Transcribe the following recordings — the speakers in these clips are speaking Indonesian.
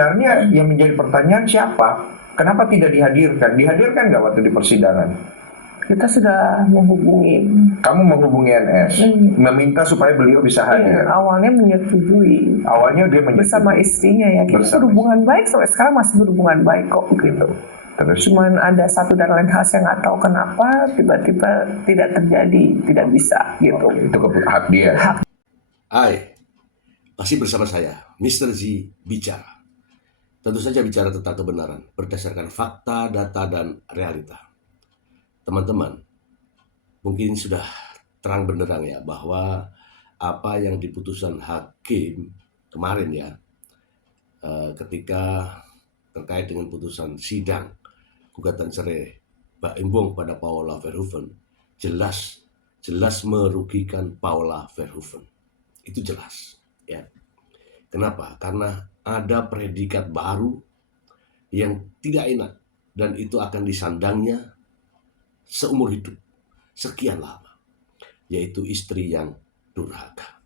sebenarnya yang menjadi pertanyaan siapa? Kenapa tidak dihadirkan? Dihadirkan nggak waktu di persidangan? Kita sudah menghubungi. Kamu menghubungi NS, meminta supaya beliau bisa hadir. Awalnya menyetujui. Awalnya dia menyetujui. Bersama istrinya ya. Kita berhubungan baik sampai sekarang masih berhubungan baik kok gitu. Terus cuman ada satu dan lain hal saya nggak tahu kenapa tiba-tiba tidak terjadi, tidak bisa gitu. Itu hak dia. Hai, masih bersama saya, Mr. Z Bicara. Tentu saja bicara tentang kebenaran, berdasarkan fakta, data, dan realita. Teman-teman, mungkin sudah terang benderang ya, bahwa apa yang diputuskan hakim kemarin ya, ketika terkait dengan putusan sidang gugatan cerai Mbak Embong pada Paula Verhoeven, jelas merugikan Paula Verhoeven. Itu jelas ya. Kenapa? Karena ada predikat baru yang tidak enak dan itu akan disandangnya seumur hidup, sekian lama, yaitu istri yang durhaka.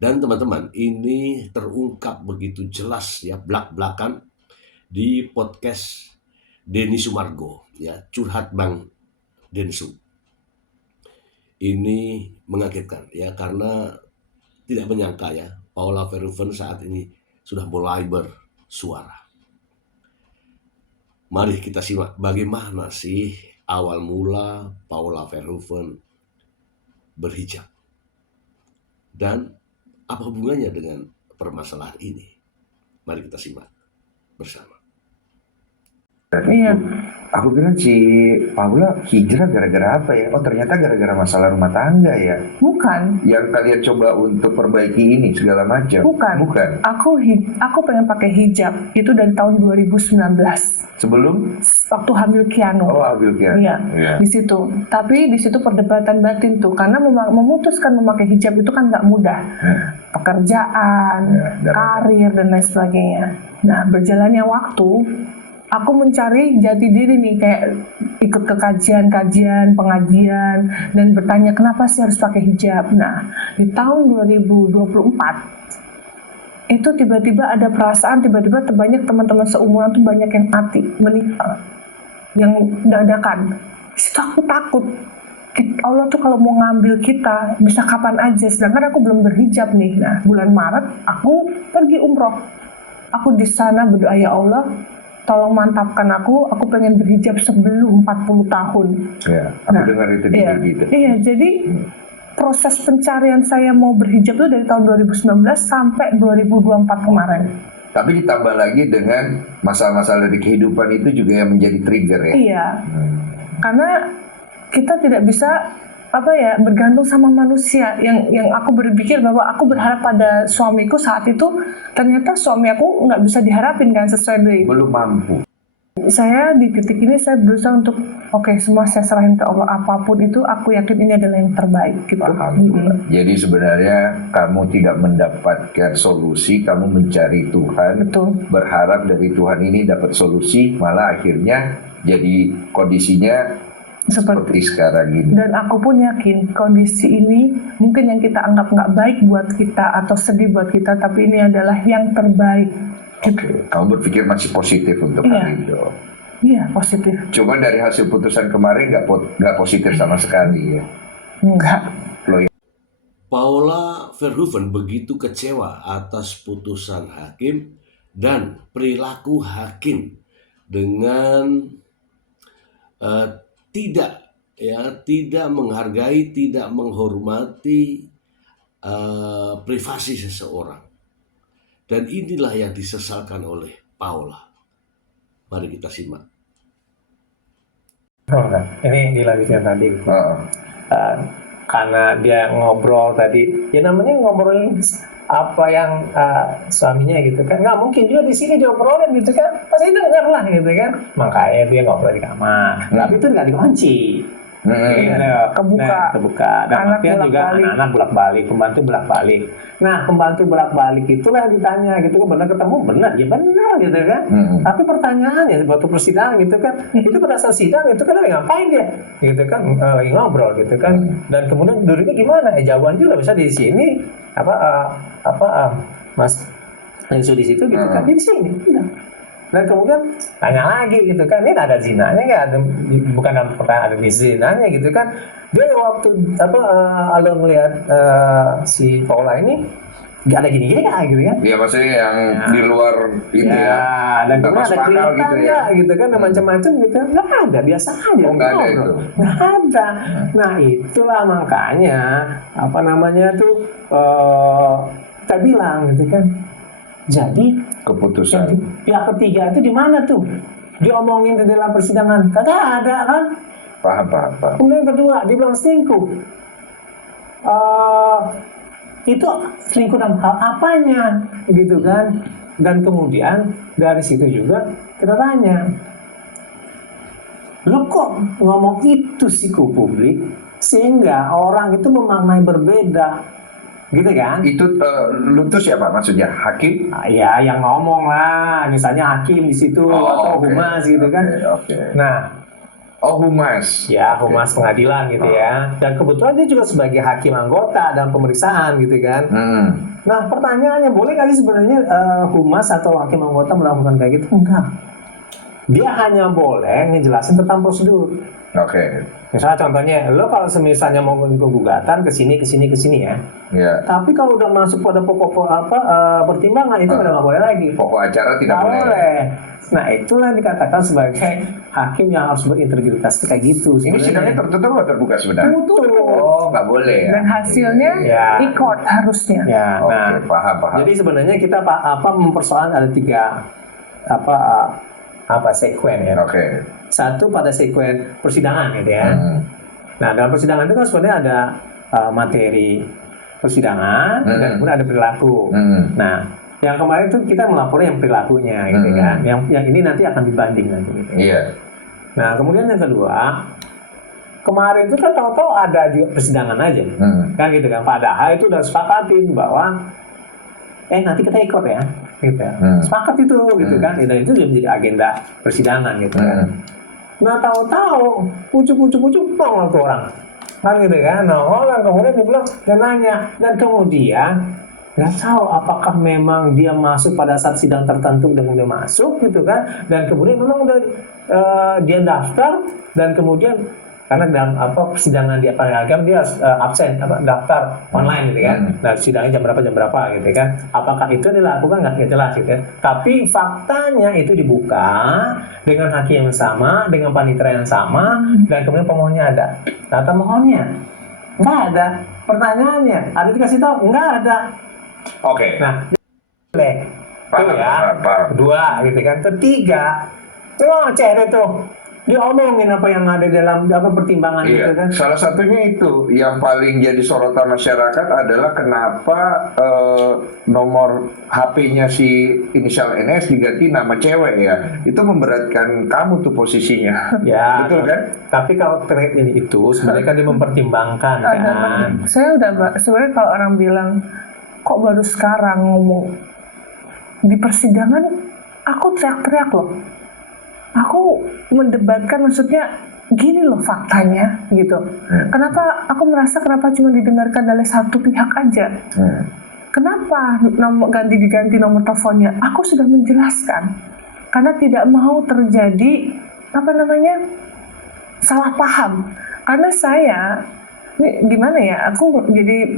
Dan teman-teman, ini terungkap begitu jelas ya, blak-blakan di podcast Denny Sumargo ya, Curhat Bang Densu. Ini mengagetkan ya, karena tidak menyangka ya, Paula Verhoeven saat ini sudah mulai bersuara. Mari kita simak bagaimana sih awal mula Paula Verhoeven berhijab dan apa hubungannya dengan permasalahan ini. Mari kita simak bersama. Iya. Aku bilang si Paula hijrah gara-gara apa ya? Oh ternyata gara-gara masalah rumah tangga ya? Bukan. Yang kalian coba untuk perbaiki ini segala macam? Bukan. Aku pengen pakai hijab itu dari tahun 2019. Sebelum? Waktu hamil Keanu. Oh hamil Keanu. Iya. Di situ. Tapi di situ perdebatan batin tuh, karena memutuskan memakai hijab itu kan nggak mudah. Pekerjaan, karir dan lain sebagainya. Nah berjalannya waktu, aku mencari jati diri nih, kayak ikut ke kajian, pengajian, dan bertanya kenapa sih harus pakai hijab. Nah, di tahun 2024, itu tiba-tiba ada perasaan, tiba-tiba banyak teman-teman seumuran tuh banyak yang mati, meninggal, yang dadakan. Di situ aku takut, Allah tuh kalau mau ngambil kita, bisa kapan aja, sedangkan aku belum berhijab nih. Nah, bulan Maret, aku pergi umroh. Aku di sana berdoa, ya Allah, tolong mantapkan aku pengen berhijab sebelum 40 tahun. Ya, aku dengar itu gitu. Iya, jadi proses pencarian saya mau berhijab itu dari tahun 2019 sampai 2024 kemarin. Tapi ditambah lagi dengan masalah-masalah dari kehidupan itu juga yang menjadi trigger ya? Iya, karena kita tidak bisa bergantung sama manusia. Yang aku berpikir bahwa aku berharap pada suamiku saat itu, ternyata suami aku nggak bisa diharapin kan, sesuai dari belum mampu. Saya di titik ini saya berusaha untuk semua saya serahin ke Allah, apapun itu aku yakin ini adalah yang terbaik gitu. Jadi sebenarnya kamu tidak mendapatkan solusi, kamu mencari Tuhan. Betul. Berharap dari Tuhan ini dapat solusi, malah akhirnya jadi kondisinya seperti sekarang ini. Dan aku pun yakin kondisi ini mungkin yang kita anggap nggak baik buat kita atau sedih buat kita, tapi ini adalah yang terbaik. Kamu berpikir masih positif untuk hari itu? Iya, positif. Cuma dari hasil putusan kemarin nggak positif sama sekali ya? Enggak. Paula Verhoeven begitu kecewa atas putusan hakim dan perilaku hakim dengan tidak menghargai, tidak menghormati privasi seseorang. Dan inilah yang disesalkan oleh Paula. Mari kita simak. Ini dilanjutkan tadi. Karena dia ngobrol tadi, ya namanya ngobrolin apa yang suaminya gitu kan, nggak mungkin juga di sini diobrolin gitu kan, pasti denger lah gitu kan, makanya dia ngobrol di kamar, tapi itu nggak dikunci. Kebuka. Dan artinya juga anak-anak bolak-balik, pembantu bolak-balik. Nah, pembantu bolak-balik itulah ditanya gitu, benar ketemu, benar, ya benar gitu kan. Tapi pertanyaannya waktu persidangan gitu kan, itu pada saat sidang itu kan lagi ngapain dia, gitu kan, lagi ngobrol gitu kan. Dan kemudian duduknya gimana? Jawaban juga bisa di sini Mas Insu di situ gitu kan, di sini. Udah. Dan kemudian tanya lagi gitu kan, ini ada zinanya nggak? Bukan dalam pertanyaan ada di zinanya gitu kan. Dia waktu lo ngelihat si Paula ini nggak ada gini-gini nggak gitu kan? Iya, maksudnya yang di luar itu ya. Dan Nggak kemudian masuk ada akal keriting gitu ya. gitu kan, dan macam-macam gitu. Nggak ada, biasa aja. Oh, nggak ada ngobrol. itu. Nggak ada. Nah itulah makanya apa namanya tuh kita bilang gitu kan. Jadi Keputusan. pihak ketiga itu di mana tuh? Diomongin di dalam persidangan, kagak ada kan? Paham. Kemudian yang kedua, dia bilang selingkuh. Itu selingkuh dalam hal apanya, gitu kan? Dan kemudian dari situ juga kita tanya, lu kok ngomong itu sih ke publik sehingga orang itu memaknai berbeda, gitu kan? Itu lu tuh siapa maksudnya? Hakim? Ya, yang ngomong lah, misalnya hakim di situ atau oke. humas gitu kan? Oke. Nah, Humas. ya Oke. humas pengadilan gitu ya. Dan kebetulan dia juga sebagai hakim anggota dalam pemeriksaan gitu kan. Nah pertanyaannya, boleh kali sebenarnya humas atau hakim anggota melakukan kayak gitu? Enggak. Dia hanya boleh ngejelasin tentang prosedur. Oke. Misalnya contohnya, lo kalau misalnya mau gugatan ke sini ya. Ya. Tapi kalau udah masuk pada pokok pertimbangan itu udah nggak boleh lagi. Pokok acara tidak Nggak boleh. Nah itulah yang dikatakan sebagai hakim yang harus berintegritas kayak gitu. Ini sidangnya tertutup atau terbuka sebenarnya? Tutup. Oh, nggak boleh ya. Dan hasilnya Ya. di court harusnya. Ya, Oke, nah, paham. jadi sebenarnya kita mempersoalkan ada 3 sekuen ya. Oke. Satu pada sekuen persidangan gitu ya. Nah dalam persidangan itu kan sebenarnya ada materi persidangan dan kemudian ada perilaku. Nah yang kemarin itu kita melaporkan yang perilakunya gitu kan. Yang ini nanti akan dibanding nanti gitu. Iya. Nah kemudian yang kedua, kemarin itu kan tahu-tahu ada juga persidangan aja, kan gitu kan. Padahal itu udah sepakatin bahwa nanti kita ikut ya, gitu. Sepakat itu, gitu kan. Dan itu juga menjadi agenda persidangan gitu kan. Nah tahu-tahu, pucuk nongol tuh orang, kan gitu kan. Nongol dan kemudian dia bilang, dia nanya, dan kemudian nggak tahu apakah memang dia masuk pada saat sidang tertentu dan kemudian masuk gitu kan, dan kemudian memang udah dia daftar dan kemudian karena dalam persidangan dia agam dia absen daftar online gitu kan. Nah sidangnya jam berapa gitu kan. Apakah itu dilakukan nggak jelas gitu ya. Tapi faktanya itu dibuka dengan hakim yang sama, dengan panitera yang sama, dan kemudian pemohonnya ada. Data pemohonnya nggak ada. Pertanyaannya ada dikasih tahu nggak ada. Oke. Nah boleh. Itu ya. Paham. 2 gitu kan. Ketiga, cewek tuh diomongin apa yang ada dalam pertimbangan Iya. itu kan. Salah satunya itu yang paling jadi sorotan masyarakat adalah kenapa nomor HP-nya si inisial NS diganti nama cewek ya. Itu memberatkan kamu tuh posisinya. Ya, Betul kan? tapi kalau terkait ini itu sebenarnya kan dia mempertimbangkan kan. Saya udah sebenarnya kalau orang bilang kok baru sekarang ngomong di persidangan, aku teriak-teriak loh. Aku mendebatkan, maksudnya gini loh faktanya gitu. Kenapa aku merasa kenapa cuma didengarkan oleh satu pihak aja? Kenapa diganti nomor teleponnya? Aku sudah menjelaskan karena tidak mau terjadi salah paham. Karena saya ini gimana ya? Aku jadi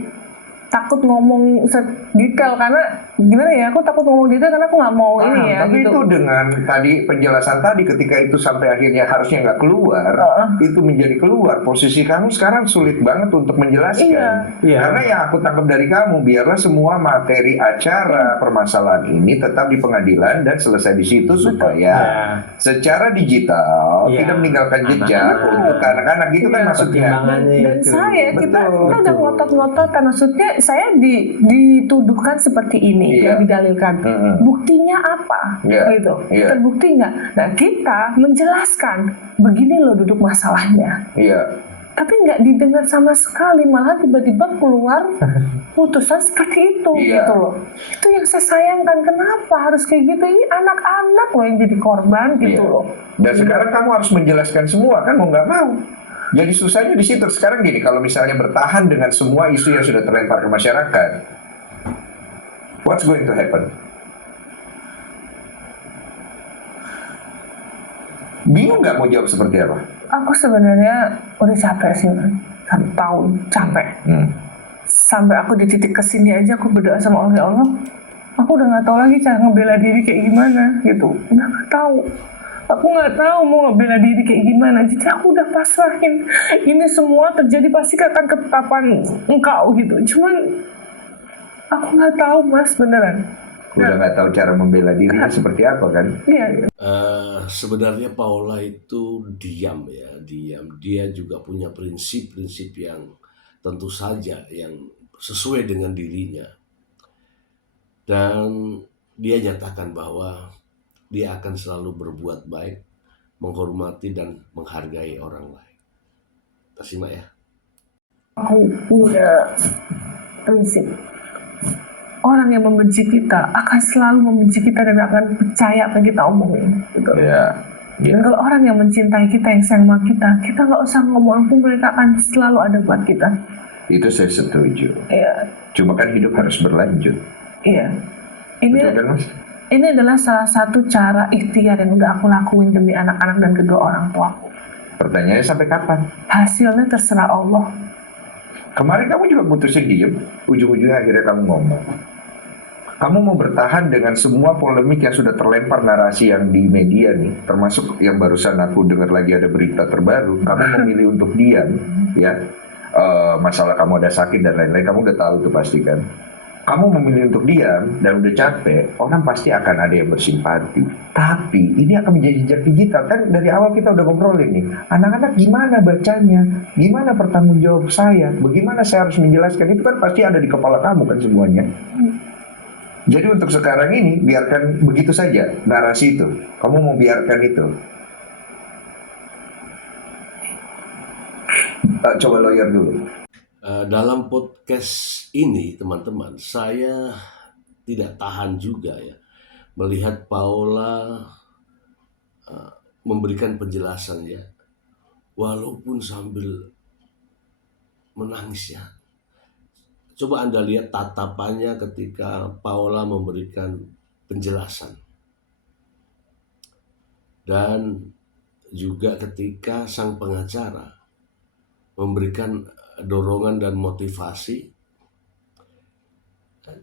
takut ngomong detail karena gimana ya, aku takut ngomong detail karena aku nggak mau ini ya tapi gitu. itu dengan tadi penjelasan tadi ketika itu sampai akhirnya harusnya nggak keluar, itu menjadi keluar. Posisi kamu sekarang sulit banget untuk menjelaskan. Iya. Karena yang aku tangkap dari kamu, biarlah semua materi acara permasalahan ini tetap di pengadilan dan selesai di situ supaya secara digital tidak meninggalkan jejak untuk anak-anak gitu kan maksudnya. Dan saya kita udah ngotot-ngototan, maksudnya saya dituduhkan seperti ini yang didalilkan. Buktinya apa? Gitu. Terbukti nggak? Nah kita menjelaskan begini loh duduk masalahnya. Tapi nggak didengar sama sekali, malah tiba-tiba keluar putusan seperti itu gitu loh. Itu yang saya sayangkan, kenapa harus kayak gitu? Ini anak-anak loh yang jadi korban gitu loh. Dan sekarang kamu harus menjelaskan semua kan, mau nggak mau. Jadi susahnya di situ. Sekarang gini, kalau misalnya bertahan dengan semua isu yang sudah terlempar ke masyarakat, what's going to happen? Bingung nggak mau jawab seperti apa? Aku sebenarnya udah capek sih, 1 tahun capek. Sampai aku di titik kesini aja aku berdoa sama Allah, ya Allah, aku udah nggak tahu lagi cara ngebela diri kayak gimana gitu. Udah nggak tahu. Aku nggak tahu mau ngebela diri kayak gimana. Jadi aku udah pasrahin. Ini semua terjadi pasti akan ketetapan Engkau gitu. Cuman aku nggak tahu Mas, beneran. Udah nggak tahu cara membela dirinya seperti apa kan? Iya. Sebenarnya Paula itu diam ya, diam. Dia juga punya prinsip-prinsip yang tentu saja yang sesuai dengan dirinya. Dan dia nyatakan bahwa dia akan selalu berbuat baik, menghormati dan menghargai orang lain. Kita simak ya. Aku punya prinsip. Orang yang membenci kita akan selalu membenci kita dan akan percaya apa yang kita omongin. Gitu. Iya. Dan kalau orang yang mencintai kita, yang sayang sama kita nggak usah ngomong, mereka akan selalu ada buat kita. Itu saya setuju. Iya. Cuma kan hidup harus berlanjut. Iya. Ini Betul kan, Mas? ini adalah salah satu cara ikhtiar yang udah aku lakuin demi anak-anak dan kedua orang tuaku. Pertanyaannya sampai kapan? Hasilnya terserah Allah. Kemarin kamu juga putusin diem, ujung-ujungnya akhirnya kamu ngomong. Kamu mau bertahan dengan semua polemik yang sudah terlempar narasi yang di media nih, termasuk yang barusan aku dengar lagi ada berita terbaru. Kamu memilih untuk diam, ya. Masalah kamu ada sakit dan lain-lain, kamu udah tahu tuh pasti kan. Kamu memilih untuk diam dan udah capek, orang pasti akan ada yang bersimpati. Tapi ini akan menjadi jejak digital. Kan dari awal kita udah ngobrolin nih, anak-anak gimana bacanya, gimana bertanggung jawab saya, bagaimana saya harus menjelaskan, itu kan pasti ada di kepala kamu kan semuanya. Jadi untuk sekarang ini, biarkan begitu saja narasi itu. Kamu mau biarkan itu. Coba lawyer dulu. Dalam podcast ini teman-teman, saya tidak tahan juga ya melihat Paula memberikan penjelasan ya, walaupun sambil menangis ya. Coba Anda lihat tatapannya ketika Paula memberikan penjelasan, dan juga ketika sang pengacara memberikan dorongan dan motivasi.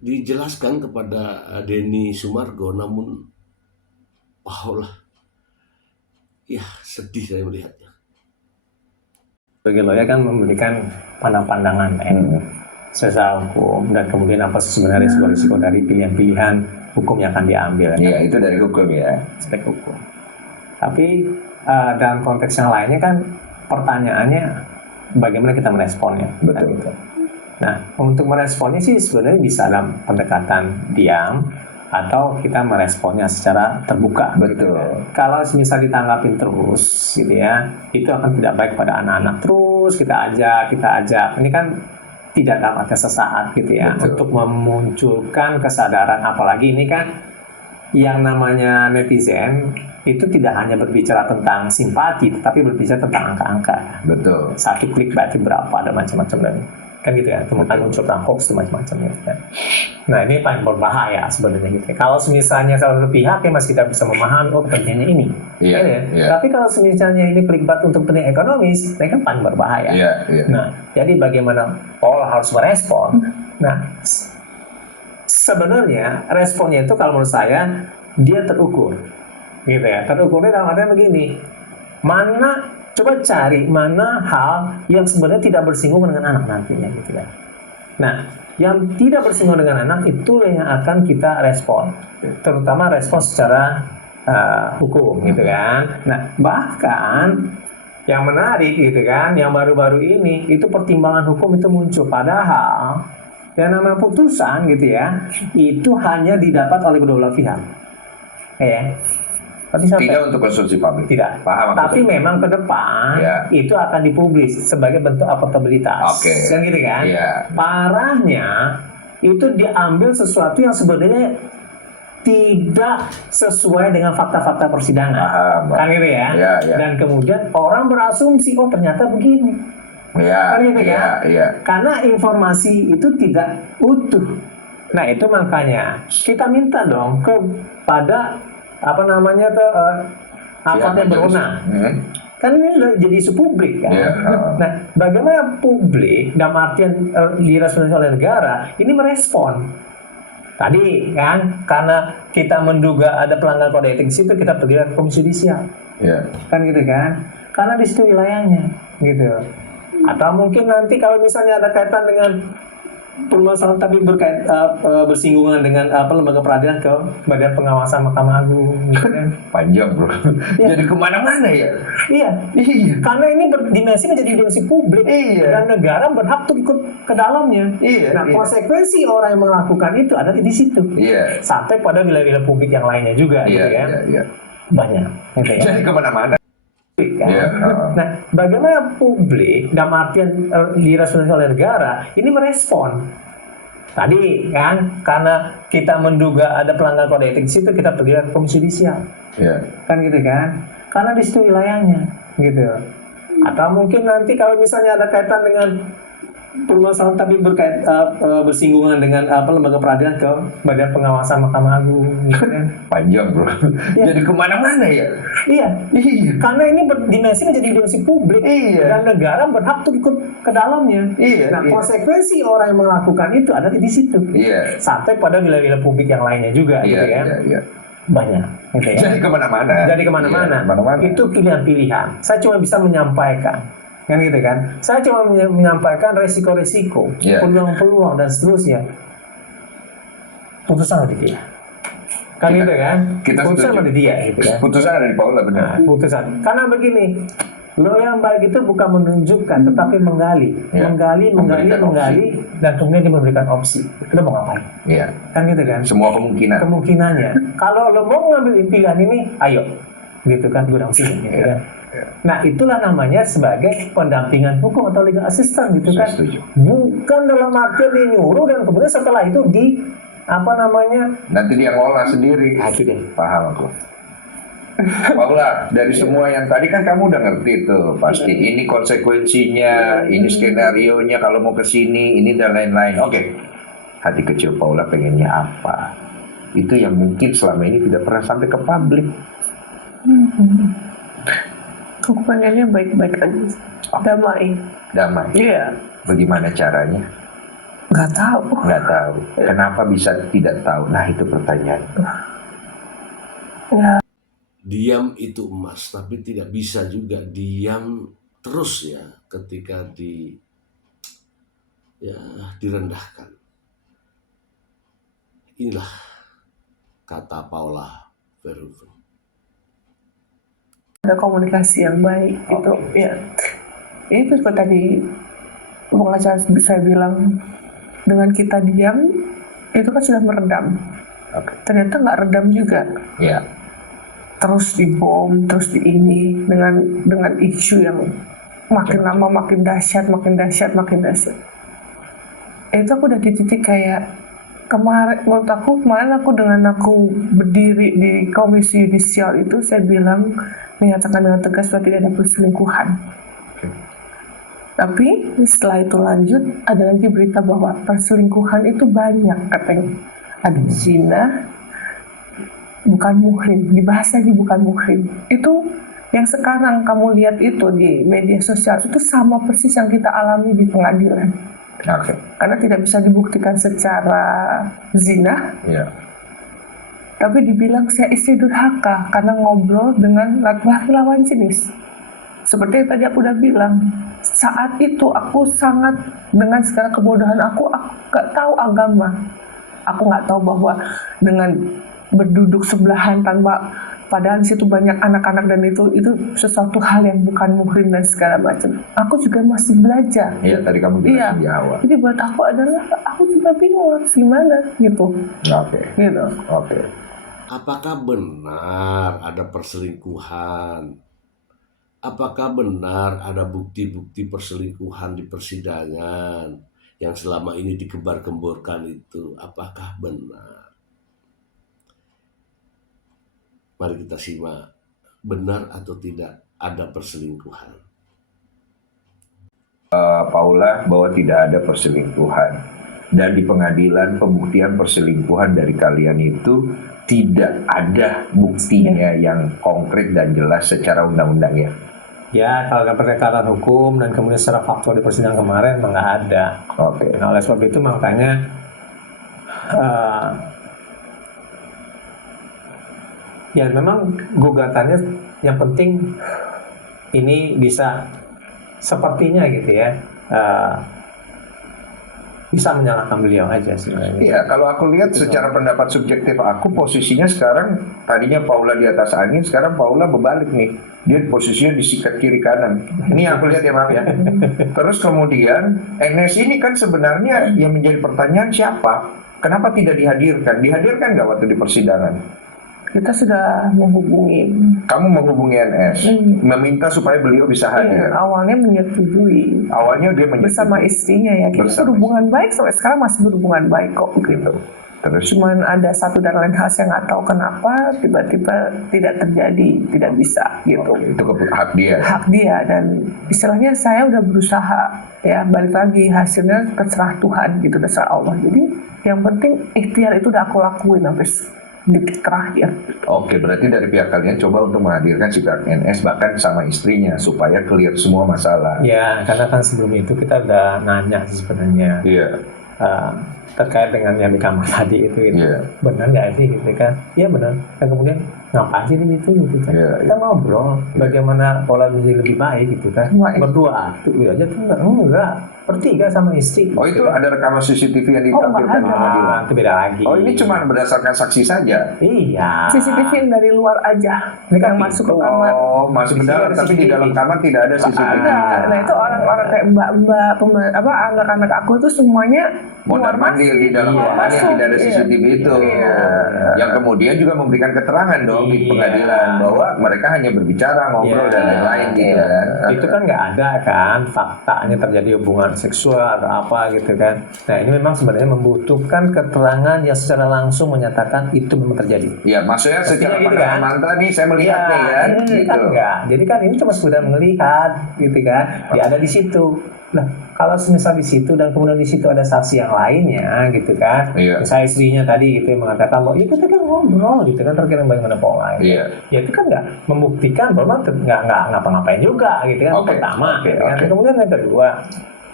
Dijelaskan kepada Denny Sumargo, namun Paula, ya sedih saya melihatnya. Sebagai lawyer kan memberikan pandangan secara hukum dan kemudian apa sebenarnya risiko-risiko dari pilihan-pilihan hukum yang akan diambil. Iya, itu dari hukum ya. Aspek hukum. Tapi dalam konteks yang lainnya kan pertanyaannya bagaimana kita meresponnya. Betul. Gitu. Nah, untuk meresponnya sih sebenarnya bisa dalam pendekatan diam atau kita meresponnya secara terbuka. Betul. Kalau misal ditanggapin terus gitu ya, itu akan tidak baik pada anak-anak. Terus kita ajak. Ini kan tidak dalam arti sesaat gitu ya. Betul. Untuk memunculkan kesadaran, apalagi ini kan yang namanya netizen itu tidak hanya berbicara tentang simpati, tetapi berbicara tentang angka-angka. Betul. Satu klik berarti berapa, ada macam-macam dan kan gitu ya. Kemudian muncul tentang hoax dan macam-macam gitu kan. Nah ini paling berbahaya sebenarnya gitu. Kalau misalnya salah satu pihak ya masih kita bisa memahami kepentingannya ini. Iya. Ya. Iya. Tapi kalau misalnya ini klikbat untuk kepentingan ekonomis, ini kan paling berbahaya. Iya. Iya. Nah jadi bagaimana Paul harus merespon? Nah sebenarnya responnya itu kalau menurut saya dia terukur. Gitu ya, terukurnya dalam artian begini, coba cari mana hal yang sebenarnya tidak bersinggungan dengan anak nantinya gitu ya. Nah, yang tidak bersinggungan dengan anak itu yang akan kita respon, terutama respon secara hukum gitu kan. Nah, bahkan yang menarik gitu kan, yang baru-baru ini itu pertimbangan hukum itu muncul, padahal yang namanya putusan gitu ya, itu hanya didapat oleh kedua belah pihak. Ya. Tidak untuk konsumsi publik. Tidak. Paham. Tapi memang ke depan itu akan dipublis sebagai bentuk akuntabilitas. Oke. Kan gitu kan? Iya. Parahnya itu diambil sesuatu yang sebenarnya tidak sesuai dengan fakta-fakta persidangan. Paham. Kan gitu ya? Iya. Dan kemudian orang berasumsi ternyata begini. Iya. Kan gitu ya? Iya. Karena informasi itu tidak utuh. Nah itu makanya kita minta dong kepada aparat yang majelis. berwenang. Kan ini udah jadi isu publik kan. Iya, Nah, bagaimana publik dalam artian direspon oleh negara ini merespon? Tadi kan karena kita menduga ada pelanggaran kode etik di situ, kita pergi ke Komisi Yudisial. Iya. Kan gitu kan? Karena di situ wilayahnya gitu. Atau mungkin nanti kalau misalnya ada kaitan dengan permasalahan tapi bersinggungan dengan lembaga peradilan ke Badan Pengawasan Mahkamah Agung gitu kan. Panjang bro. Iya. Jadi kemana-mana ya. Iya, karena ini berdimensi menjadi dimensi publik dan negara berhak untuk ikut ke dalamnya. Nah, konsekuensi orang yang melakukan itu ada di situ. Sampai pada wilayah-wilayah publik yang lainnya juga, gitu kan? Banyak. Gitu ya. Jadi kemana-mana. Kan? Nah, bagaimana publik dalam artian direspon oleh negara ini merespon? Tadi kan karena kita menduga ada pelanggaran kode etik di situ, kita pergi ke Komisi Yudisial. Kan gitu kan? Karena di situ wilayahnya gitu. Atau mungkin nanti kalau misalnya ada kaitan dengan permasalahan tapi bersinggungan dengan lembaga peradilan ke Badan Pengawasan Mahkamah Agung gitu kan. Panjang bro. Jadi kemana-mana ya. Iya. Karena ini berdimensi menjadi dimensi publik dan negara berhak untuk ikut ke dalamnya. Nah, konsekuensi orang yang melakukan itu ada di situ. Sampai pada wilayah-wilayah publik yang lainnya juga, gitu kan. Banyak. Gitu ya. Jadi kemana-mana. Jadi kemana-mana. Itu pilihan-pilihan. Saya cuma bisa menyampaikan. Kan gitu kan. Saya cuma menyampaikan resiko-resiko, peluang-peluang dan seterusnya. Putusan ada di dia. Kan gitu kan. Putusan ada di dia gitu kan. Putusan ada di Paula benar. Putusan. Karena begini, lo yang baik itu bukan menunjukkan tetapi menggali, menggali dan kemudian dia memberikan opsi. Lo mau ngapain? Kan gitu kan. Semua Kemungkinannya. Kalau lo mau ngambil pilihan ini, ayo. Gitu kan, gue opsi gitu kan. Nah, itulah namanya sebagai pendampingan hukum atau legal assistant gitu kan. Bukan dalam artian dia nyuruh dan kemudian setelah itu nanti dia ngolah sendiri. Paham aku. Paula, dari semua yang tadi kan kamu udah ngerti tuh pasti ini konsekuensinya, ini skenarionya kalau mau ke sini, ini dan lain-lain. Oke. Hati kecil Paula pengennya apa? Itu yang mungkin selama ini tidak pernah sampai ke publik. Aku pengennya baik-baik aja, damai. Iya. Bagaimana caranya? Nggak tahu. Kenapa bisa tidak tahu? Nah, itu pertanyaan. Diam itu emas, tapi tidak bisa juga diam terus ya ketika direndahkan. Inilah kata Paula Verhoeven. Ada komunikasi yang baik itu ya. Itu seperti tadi pengacara saya bilang, dengan kita diam itu kan sudah meredam. Ternyata nggak redam juga. Terus dibom, terus di ini dengan isu yang makin lama makin dahsyat. Itu aku udah di titik kayak kemarin dengan aku berdiri di Komisi Yudisial itu, saya bilang menyatakan dengan tegas bahwa tidak ada perselingkuhan. Tapi setelah itu lanjut ada lagi berita bahwa perselingkuhan itu banyak katanya. Ada zina, bukan muhrim, dibahas lagi bukan muhrim. Itu yang sekarang kamu lihat itu di media sosial itu sama persis yang kita alami di pengadilan. Karena tidak bisa dibuktikan secara zina. Tapi dibilang saya istri durhaka karena ngobrol dengan laki-laki lawan jenis. Seperti yang tadi aku udah bilang, saat itu aku sangat dengan segala kebodohan aku gak tahu agama. Aku gak tahu bahwa dengan berduduk sebelahan tanpa, padahal di situ banyak anak-anak dan itu sesuatu hal yang bukan muhrim dan segala macam. Aku juga masih belajar. Iya, tadi kamu bilang di awal. Jadi buat aku adalah aku juga bingung harus gimana gitu. Gitu. Apakah benar ada perselingkuhan? Apakah benar ada bukti-bukti perselingkuhan di persidangan yang selama ini dikembar-gemborkan itu? Apakah benar? Mari kita simak, benar atau tidak ada perselingkuhan. Paula, bahwa tidak ada perselingkuhan. dan di pengadilan pembuktian perselingkuhan dari kalian itu tidak ada buktinya yang konkret dan jelas secara undang-undang ya? Ya, kalau dalam pendekatan hukum dan kemudian secara faktual di persidangan kemarin memang nggak ada. Oke. Nah, oleh sebab itu makanya ya memang gugatannya yang penting ini bisa sepertinya gitu ya, bisa menyalahkan beliau aja sebenarnya. Iya, kalau aku lihat secara pendapat subjektif aku, posisinya sekarang tadinya Paula di atas angin, sekarang Paula berbalik nih. Dia posisinya disikat kiri kanan. Ini yang aku lihat ya, maaf ya. Terus kemudian NS ini kan sebenarnya yang menjadi pertanyaan siapa? Kenapa tidak dihadirkan? Dihadirkan nggak waktu di persidangan? Kita sudah menghubungi. Kamu menghubungi NS, meminta supaya beliau bisa hadir. Awalnya menyetujui. Awalnya dia menyetujui. Bersama istrinya ya. Kita berhubungan baik sampai sekarang masih berhubungan baik kok gitu. Terus cuman ada satu dan lain hal yang nggak tahu kenapa tiba-tiba tidak terjadi, tidak bisa gitu. Itu hak dia. Hak dia, dan istilahnya saya udah berusaha ya, balik lagi hasilnya terserah Tuhan gitu, terserah Allah. Jadi yang penting ikhtiar itu udah aku lakuin sampai detik terakhir. Oke, berarti dari pihak kalian coba untuk menghadirkan si pihak NS bahkan sama istrinya supaya clear semua masalah. Ya, karena kan sebelum itu kita udah nanya sebenarnya. Iya. Terkait dengan yang di kamar tadi itu gitu. Yeah. Benar nggak sih gitu kan? Iya benar. Dan kemudian ngapain sih gitu kan? Yeah, Kita ngobrol bagaimana pola menjadi lebih baik gitu kan? Berdua itu aja tuh enggak. Bertiga sama istri. Oh, itu gitu kan? ada rekaman CCTV yang ditampilkan di pengadilan. Itu beda lagi. Oh, ini cuma berdasarkan saksi saja. Iya. CCTV yang dari luar aja, Ini kan yang masuk ke kamar. Oh, masuk ke dalam, tapi di dalam kamar tidak ada CCTV. Ada. Nah itu orang-orang kayak mbak-mbak, anak-anak aku tuh semuanya Mondar mandir di dalam ruangan yang tidak ada CCTV itu. Yang kemudian juga memberikan keterangan dong di pengadilan bahwa mereka hanya berbicara, ngobrol dan lain-lain gitu kan. Itu kan nggak ada kan faktanya terjadi hubungan seksual atau apa gitu kan. Nah ini memang sebenarnya membutuhkan keterangan yang secara langsung menyatakan itu memang terjadi. Iya, maksudnya secara gitu pandangan kan? mata nih saya melihat nih kan. Ini Gitu. kan enggak. Jadi kan ini cuma sudah melihat gitu kan. Dia ada di situ. Nah, kalau misal di situ dan kemudian di situ ada saksi yang lainnya gitu kan. Iya. Misalnya istrinya tadi gitu yang mengatakan bahwa itu kan ngobrol gitu kan terkait bagaimana pola. Gitu. Iya. Ya itu kan nggak membuktikan bahwa nggak ngapa-ngapain juga gitu kan. Oke. Pertama Oke, gitu kan. oke. Kemudian yang kedua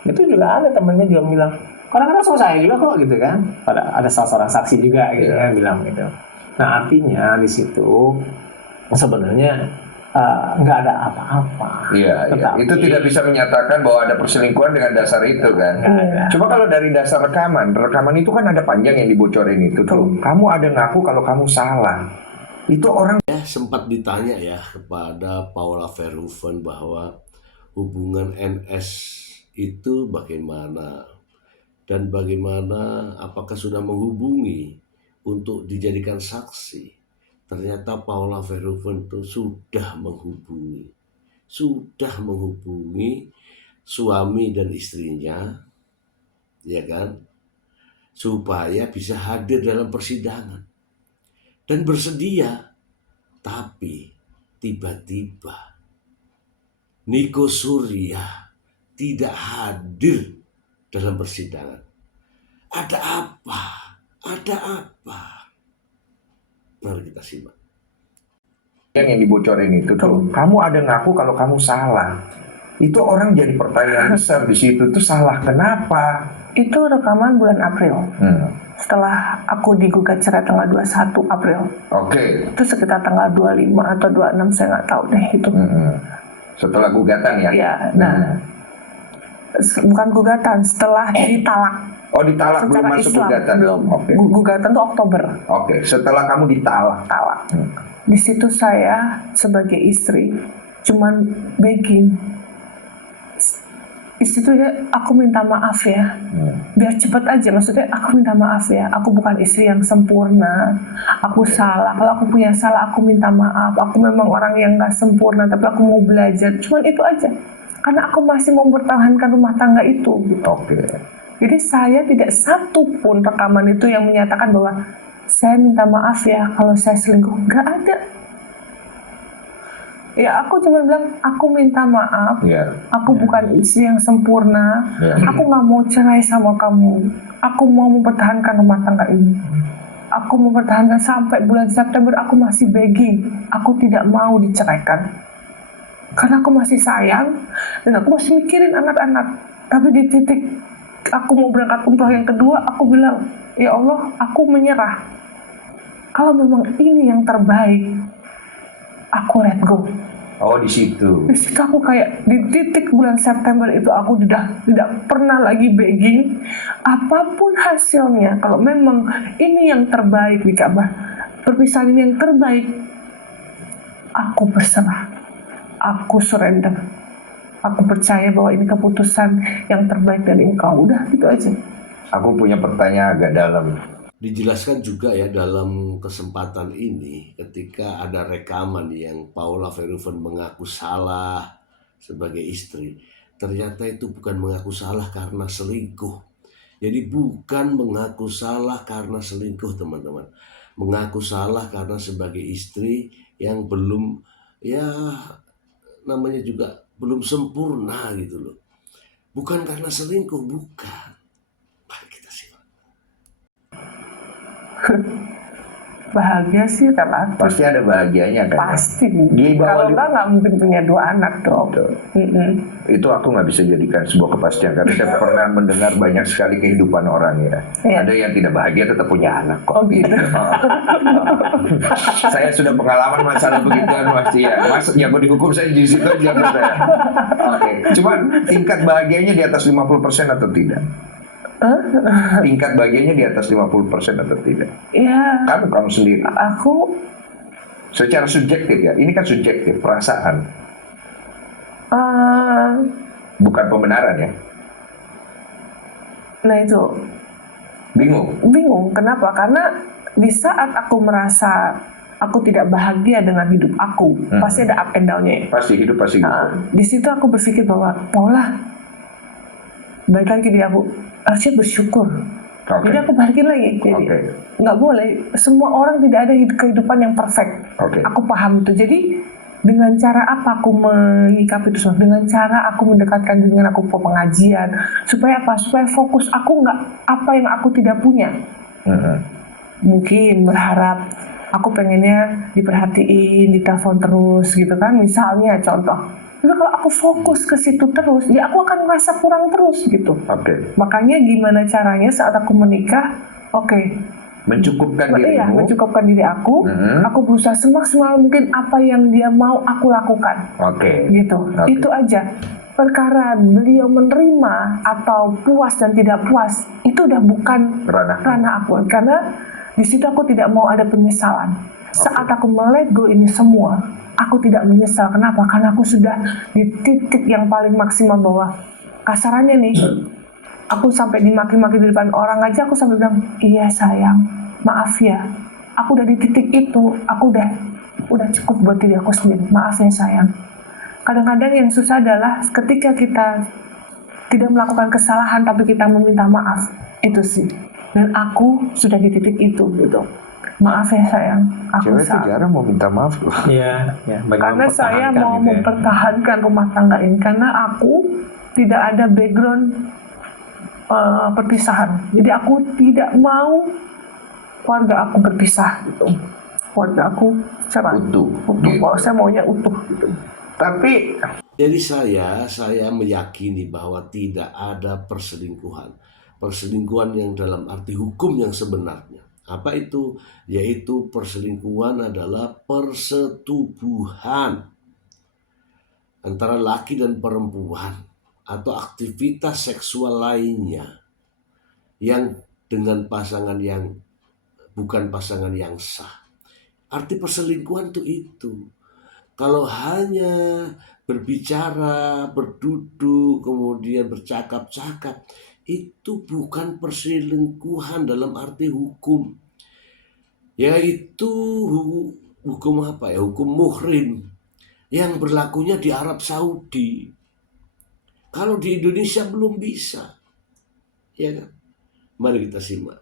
itu juga ada temennya juga bilang kadang-kadang sama saya juga kok gitu kan. Ada salah seorang saksi juga gitu Iya. kan bilang gitu. Nah artinya di situ sebenarnya nggak ada apa-apa. Iya, iya. Tetapi- Itu tidak bisa menyatakan bahwa ada perselingkuhan dengan dasar itu kan. Coba kalau dari dasar rekaman itu kan ada panjang yang dibocorin itu tuh. Kamu ada ngaku kalau kamu salah. Itu orang Sempat ditanya ya kepada Paula Verhoeven bahwa hubungan NS itu bagaimana dan bagaimana apakah sudah menghubungi untuk dijadikan saksi. Ternyata Paula Verhoeven itu sudah menghubungi suami dan istrinya, ya kan, supaya bisa hadir dalam persidangan dan bersedia. Tapi tiba-tiba Nico Surya tidak hadir dalam persidangan. Ada apa? Ada apa? Mari kita simak. yang dibocorin itu tuh. Kamu ada ngaku kalau kamu salah. Itu orang jadi pertanyaan besar di situ. Itu salah kenapa? Itu rekaman bulan April. Setelah aku digugat cerai tanggal 21 April. Oke. Itu sekitar tanggal 25 atau 26, saya nggak tahu deh itu. Setelah gugatan ya? Ya, nah, bukan gugatan, setelah ditalak. Oh, ditalak belum Secara masuk Islam, gugatan? belum. Oke. Gugatan tuh Oktober. Oke, setelah kamu ditalak. Talak. Di situ saya sebagai istri cuman begging. Di situ ya aku minta maaf ya. Biar cepet aja, maksudnya aku minta maaf ya. Aku bukan istri yang sempurna. Aku salah. Kalau aku punya salah, aku minta maaf. Aku memang orang yang gak sempurna, tapi aku mau belajar. Cuman itu aja. Karena aku masih mau mempertahankan rumah tangga itu. Gitu. Oke. Jadi saya tidak satu pun rekaman itu yang menyatakan bahwa saya minta maaf ya kalau saya selingkuh. Nggak ada. Ya aku cuma bilang, aku minta maaf. Ya. Aku bukan istri yang sempurna. Ya. Aku nggak mau cerai sama kamu. Aku mau mempertahankan rumah tangga ini. Aku mempertahankan sampai bulan September. Aku masih begging. Aku tidak mau diceraikan. Karena aku masih sayang dan aku masih mikirin anak-anak. Tapi di titik aku mau berangkat umroh yang kedua, aku bilang, ya Allah, aku menyerah. Kalau memang ini yang terbaik, aku let go. Oh, di situ. Di situ aku kayak di titik bulan September itu aku tidak pernah lagi begging. Apapun hasilnya, kalau memang ini yang terbaik di Ka'bah, perpisahan ini yang terbaik, aku berserah. Aku surrender. Aku percaya bahwa ini keputusan yang terbaik dari Engkau. Udah, gitu aja. Aku punya pertanyaan agak dalam. Dijelaskan juga ya dalam kesempatan ini ketika ada rekaman yang Paula Verhoeven mengaku salah sebagai istri. Ternyata itu bukan mengaku salah karena selingkuh. Jadi bukan mengaku salah karena selingkuh, teman-teman. Mengaku salah karena sebagai istri yang belum, ya namanya juga belum sempurna gitu loh. Bukan karena selingkuh, bukan. Mari kita simak. Bahagia sih relatif. Pasti ada bahagianya kan? Pasti. Di bawah Kalau nggak mungkin punya 2 anak dong. Itu aku nggak bisa jadikan sebuah kepastian karena saya pernah mendengar banyak sekali kehidupan orang ya. Iya. Ada yang tidak bahagia tetap punya anak kok. Oh gitu. Saya sudah pengalaman masalah begituan Mas ya. Mas jago dihukum saya di situ aja Mas saya. Oke. Cuman tingkat bahagianya di atas 50% atau tidak? Tingkat bahagianya di atas 50% atau tidak? Ya, Kamu sendiri. aku Secara subjektif ya. Ini kan subjektif, perasaan. Bukan pembenaran ya. nah itu bingung. Kenapa? Karena di saat aku merasa aku tidak bahagia dengan hidup aku, pasti ada up and down-nya. Pasti hidup pasti gitu. Di situ aku berpikir bahwa Paula, balik lagi di aku harusnya bersyukur. Oke. Jadi aku balikin lagi. Jadi Oke. nggak boleh. Semua orang tidak ada kehidupan yang perfect. Oke. Aku paham itu. Jadi dengan cara apa aku menyikapi itu semua? Dengan cara aku mendekatkan dengan aku pengajian. Supaya apa? Supaya fokus aku nggak apa yang aku tidak punya. Mungkin berharap aku pengennya diperhatiin, ditelepon terus gitu kan. Misalnya contoh. Tapi kalau aku fokus ke situ terus, ya aku akan merasa kurang terus gitu. Oke. Makanya gimana caranya saat aku menikah, Mencukupkan dirimu. mencukupkan diri aku berusaha semaksimal mungkin apa yang dia mau aku lakukan. Oke. Gitu. Oke. Itu aja. Perkara beliau menerima atau puas dan tidak puas, itu udah bukan ranah aku. Karena di situ aku tidak mau ada penyesalan. Saat aku let go ini semua, aku tidak menyesal. Kenapa? Karena aku sudah di titik yang paling maksimal bahwa kasarannya nih, aku sampai dimaki-maki di depan orang aja aku sampai bilang, iya sayang, maaf ya. Aku udah di titik itu, aku udah cukup buat diri aku sendiri. Maaf ya sayang. Kadang-kadang yang susah adalah ketika kita tidak melakukan kesalahan tapi kita meminta maaf. Itu sih. Dan aku sudah di titik itu gitu. Maaf ya sayang, aku Cewek tuh salah. jarang mau minta maaf loh. Iya, Karena saya mau gitu ya. mempertahankan rumah tangga ini karena aku tidak ada background perpisahan. Jadi aku tidak mau keluarga aku berpisah gitu. Keluarga aku Utuh. Gitu. Saya maunya utuh gitu. Tapi Jadi saya meyakini bahwa tidak ada perselingkuhan. Perselingkuhan yang dalam arti hukum yang sebenarnya. Apa itu? Yaitu perselingkuhan adalah persetubuhan antara laki dan perempuan atau aktivitas seksual lainnya yang dengan pasangan yang bukan pasangan yang sah. Arti perselingkuhan itu. Kalau hanya berbicara, berduduk, kemudian bercakap-cakap, itu bukan perselingkuhan dalam arti hukum. Yaitu hukum apa ya? Hukum muhrim yang berlakunya di Arab Saudi. Kalau di Indonesia belum bisa. Ya kan? Mari kita simak.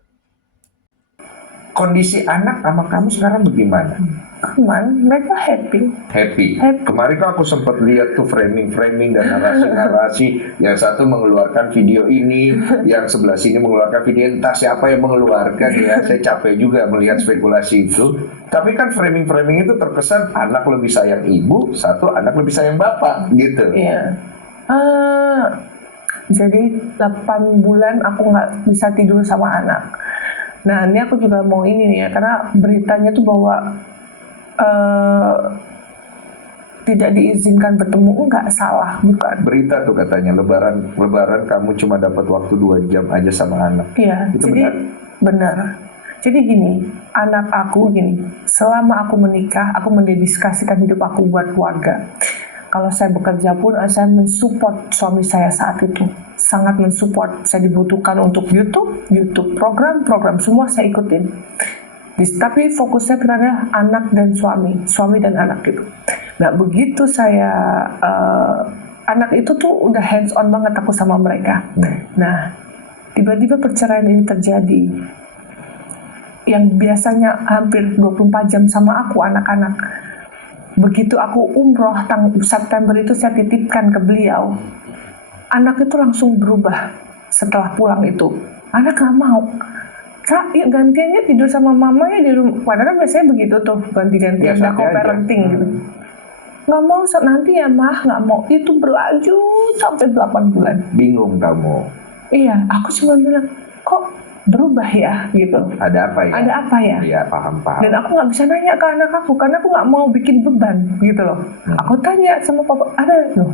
kondisi anak sama kamu sekarang bagaimana? aman, mereka happy. Happy. Kemarin kan aku sempat lihat tuh framing-framing dan narasi-narasi. Yang satu mengeluarkan video ini, yang sebelah sini mengeluarkan video, entah siapa yang mengeluarkan ya. Saya capek juga melihat spekulasi itu. Tapi kan framing-framing itu terkesan anak lebih sayang ibu, satu anak lebih sayang bapak, gitu. Iya. Jadi 8 bulan aku nggak bisa tidur sama anak. Nah ini aku juga mau ini nih ya, karena beritanya tuh bahwa tidak diizinkan bertemu, enggak, salah, bukan. Berita tuh katanya lebaran kamu cuma dapat waktu 2 jam aja sama anak. Iya, Itu jadi benar. Jadi gini, anak aku gini, selama aku menikah, aku mendedikasikan hidup aku buat keluarga. Kalau saya bekerja pun, saya mensupport suami saya saat itu. Sangat mensupport, saya dibutuhkan untuk YouTube, program semua saya ikutin. Tapi fokusnya terhadap anak dan suami dan anak itu. Nah begitu saya, anak itu tuh udah hands on banget aku sama mereka. Nah tiba-tiba perceraian ini terjadi. Yang biasanya hampir 24 jam sama aku anak-anak. Begitu aku umroh September itu saya titipkan ke beliau. Anak itu langsung berubah setelah pulang itu. Anak gak mau. Kak, yuk gantiannya tidur sama mama ya di rumah. Padahal kan biasanya begitu tuh, ganti-gantian udah co-parenting gitu. Gak mau, nanti ya mah, gak mau. Itu berlanjut sampai 8 bulan. Bingung kamu. Iya, aku cuma bilang, kok berubah ya gitu. Ada apa ya? Ada apa ya? Iya, paham. Dan aku nggak bisa nanya ke anak aku karena aku nggak mau bikin beban gitu loh. Aku tanya sama papa, ada loh.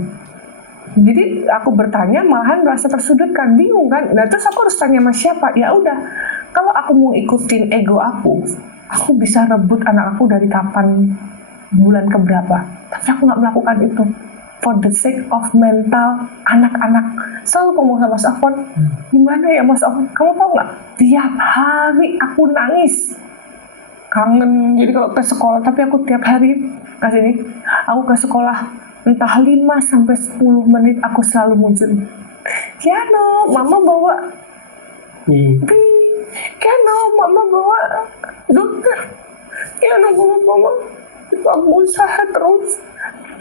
Jadi aku bertanya malahan merasa tersudutkan, bingung kan. Nah terus aku harus tanya sama siapa? Ya udah, kalau aku mau ikutin ego aku bisa rebut anak aku dari kapan, bulan keberapa. Tapi aku nggak melakukan itu. For the sake of mental anak-anak. Selalu ngomong sama Mas Afwan, gimana ya Mas Afwan, kamu tahu nggak? Tiap hari aku nangis. Kangen, jadi kalau ke sekolah, tapi aku tiap hari aku ke sekolah, entah 5-10 menit aku selalu muncul. Kiano, mama bawa Kiano, mama bawa dokter. Kiano, mama aku usaha terus.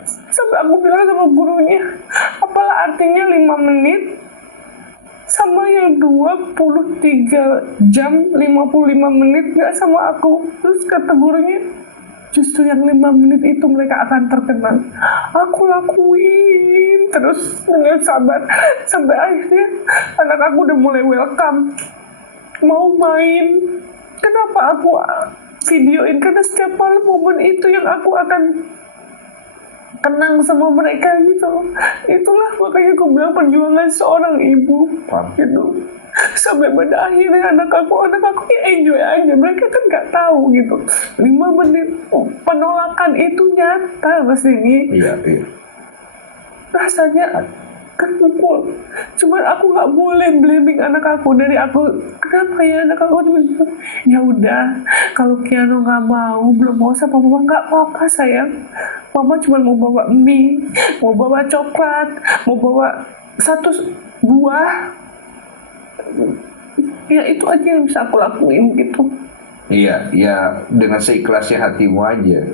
Sampai aku bilang sama gurunya, apalah artinya 5 menit sama yang 23 jam 55 menit gak sama aku. Terus kata gurunya, justru yang 5 menit itu mereka akan terkenal. Aku lakuin terus dengan sabar sampai akhirnya anak aku udah mulai welcome, mau main. Kenapa aku videoin? Karena setiap malam momen itu yang aku akan kenang sama mereka gitu. Itulah makanya aku bilang perjuangan seorang ibu gitu. Sampai pada akhirnya anak aku ya enjoy aja. Mereka kan nggak tahu gitu. 5 menit penolakan itu nyata Mas ini. Iya. Rasanya kepukul. Cuman aku nggak boleh blaming anak aku. Dari aku, kenapa ya anak aku begitu? Ya udah, kalau Kiano nggak mau, belum mau sama mama, nggak apa-apa sayang. Mama cuma mau bawa mie, mau bawa coklat, mau bawa 1 buah. Ya itu aja yang bisa aku lakuin gitu. Iya, dengan seikhlasnya hatimu aja.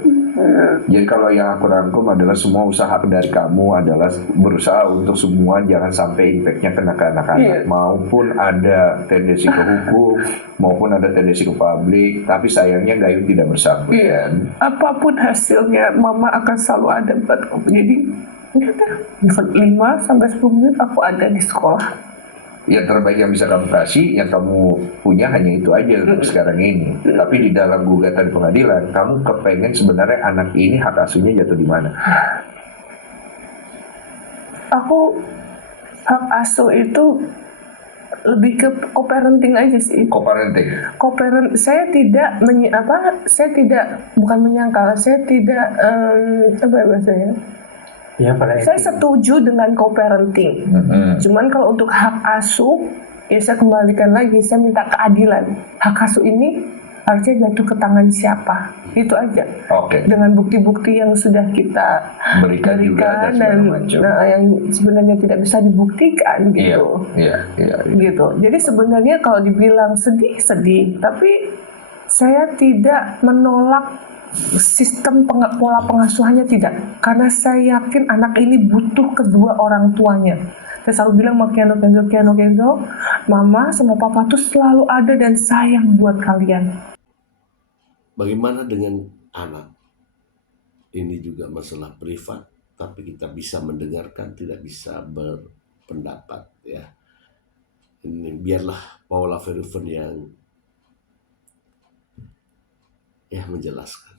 Jadi kalau yang aku rangkum adalah semua usaha dari kamu adalah berusaha untuk semua jangan sampai impactnya kena ke anak-anak, maupun ada tendensi ke hukum, maupun ada tendensi ke publik. Tapi sayangnya gayung tidak bersambut. Iya. Apapun hasilnya, mama akan selalu ada buat kamu. Jadi, ya udah, 5-10 menit aku ada di sekolah. Yang terbaik yang bisa kamu kasih, yang kamu punya hanya itu aja untuk sekarang ini. Tapi di dalam gugatan pengadilan, kamu kepengen sebenarnya anak ini hak asuhnya jatuh di mana? Aku hak asuh itu lebih ke co-parenting aja sih. Co-parenting. Saya tidak bukan menyangkal, saya tidak apa bahasanya? Ya, saya setuju dengan co-parenting. Cuman kalau untuk hak asuh, ya saya kembalikan lagi, saya minta keadilan. Hak asuh ini harusnya jatuh ke tangan siapa? Itu aja. Dengan bukti-bukti yang sudah kita berikan juga, dan yang sebenarnya tidak bisa dibuktikan gitu. Iya. Gitu. Jadi sebenarnya kalau dibilang sedih, tapi saya tidak menolak sistem pola pengasuhannya tidak. Karena saya yakin anak ini butuh kedua orang tuanya. Saya selalu bilang sama Kendo, mama sama papa tuh selalu ada dan sayang buat kalian. Bagaimana dengan anak? Ini juga masalah privat, tapi kita bisa mendengarkan, tidak bisa berpendapat ya. Ini biarlah Paula Verhoeven yang menjelaskan.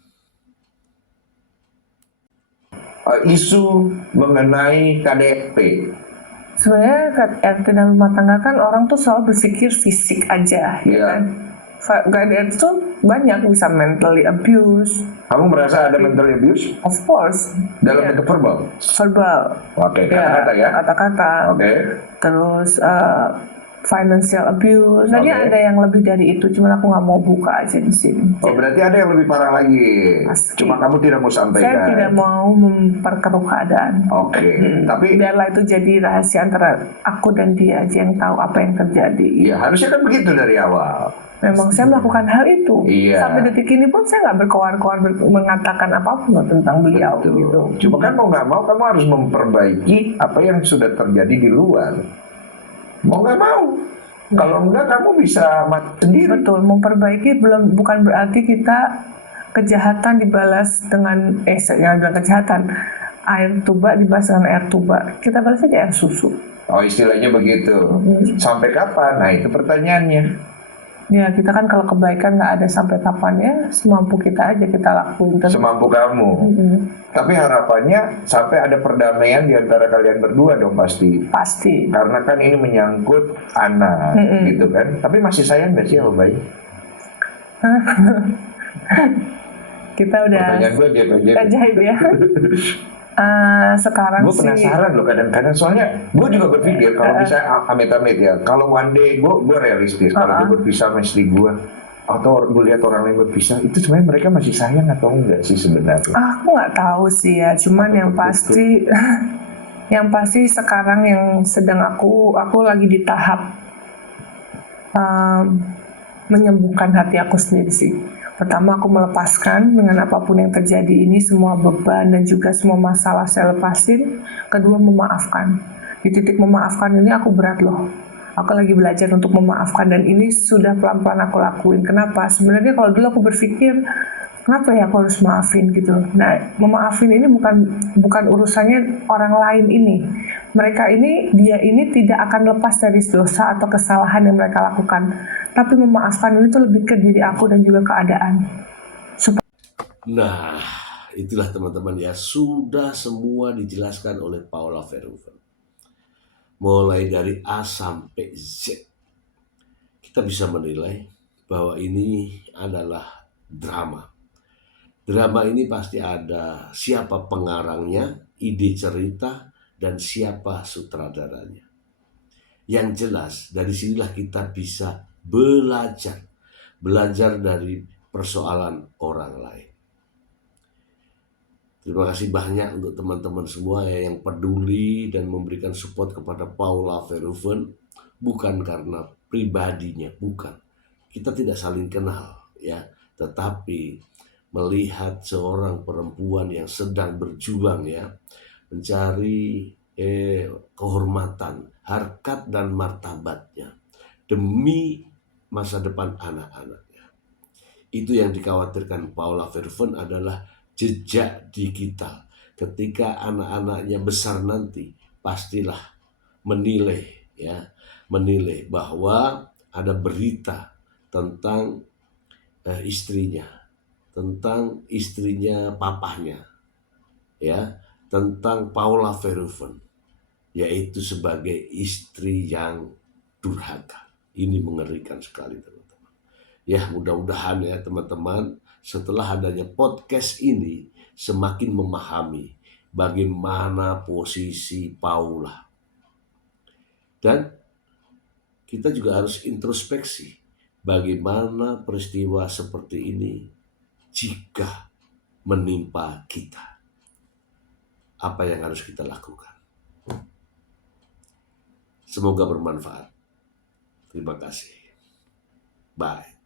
Isu mengenai KDRT. Sebenarnya KDRT dalam rumah tangga kan orang tuh selalu berpikir fisik aja, ya kan? KDRT tuh banyak, bisa mentally abuse. Kamu merasa ada mental abuse? Of course. Dalam bentuk verbal? Verbal. Oke, kata-kata ya? Kata-kata. Oke. Terus financial abuse. Tadi ada yang lebih dari itu, cuma aku nggak mau buka aja di sini. Oh, berarti ada yang lebih parah lagi. Pasti. Cuma kamu tidak mau sampaikan. Saya tidak mau memperkeruh keadaan. Oke, tapi biarlah itu jadi rahasia antara aku dan dia aja yang tahu apa yang terjadi. ya harusnya kan begitu dari awal. Memang saya melakukan hal itu. Iya. Sampai detik ini pun saya nggak berkoar-koar mengatakan apapun tentang beliau. Betul. Gitu. Cuma kan mau nggak mau kamu harus memperbaiki apa yang sudah terjadi di luar. Mau nggak mau. Kalau enggak kamu bisa mati sendiri. Betul, memperbaiki bukan berarti kita kejahatan dibalas dengan dengan kejahatan. Air tuba dibalas dengan air tuba. Kita balas aja air susu. Oh, istilahnya begitu. Sampai kapan? Nah, itu pertanyaannya. Ya, kita kan kalau kebaikan nggak ada sampai kapan ya, semampu kita aja kita lakuin. Semampu kamu. Tapi harapannya sampai ada perdamaian di antara kalian berdua dong pasti. Pasti. Karena kan ini menyangkut anak, gitu kan. Tapi masih sayang nggak sih sama bayi? Kita udah. Pertanyaan gue ajaib ya. Sekarang gue penasaran loh kadang-kadang, soalnya gue juga berpikir kalau bisa amit-amit ya, kalau one day gue realistis kalau gue berpisah sama istri gue atau gue lihat orang lain berpisah, itu sebenarnya mereka masih sayang atau enggak sih sebenarnya? Aku nggak tahu sih ya, cuman yang pasti yang pasti sekarang yang sedang aku lagi di tahap menyembuhkan hati aku sendiri sih. Pertama, aku melepaskan dengan apapun yang terjadi ini, semua beban dan juga semua masalah saya lepasin. Kedua, memaafkan. Di titik memaafkan ini aku berat loh. Aku lagi belajar untuk memaafkan dan ini sudah pelan-pelan aku lakuin. Kenapa? Sebenarnya kalau dulu aku berpikir, kenapa ya aku harus maafin gitu. Nah, memaafin ini bukan urusannya orang lain ini. Dia ini tidak akan lepas dari dosa atau kesalahan yang mereka lakukan. Tapi memaafkan ini tuh lebih ke diri aku dan juga keadaan. Nah, itulah teman-teman ya, sudah semua dijelaskan oleh Paula Verhoeven. Mulai dari A sampai Z. Kita bisa menilai bahwa ini adalah drama. Drama ini pasti ada siapa pengarangnya, ide cerita, dan siapa sutradaranya. Yang jelas, dari sinilah kita bisa belajar dari persoalan orang lain. Terima kasih banyak untuk teman-teman semua ya yang peduli dan memberikan support kepada Paula Verhoeven, bukan karena pribadinya, bukan. Kita tidak saling kenal ya, tetapi melihat seorang perempuan yang sedang berjuang ya, mencari kehormatan, harkat dan martabatnya demi masa depan anak-anaknya. Itu yang dikhawatirkan Paula Verhoeven adalah jejak digital. Ketika anak-anaknya besar nanti, pastilah menilai bahwa ada berita tentang istrinya, tentang istrinya papahnya, ya, tentang Paula Verhoeven, yaitu sebagai istri yang durhaka. Ini mengerikan sekali teman-teman. Ya, mudah-mudahan ya teman-teman, setelah adanya podcast ini semakin memahami bagaimana posisi Paula. Dan kita juga harus introspeksi bagaimana peristiwa seperti ini jika menimpa kita. Apa yang harus kita lakukan? Semoga bermanfaat. Terima kasih. Bye.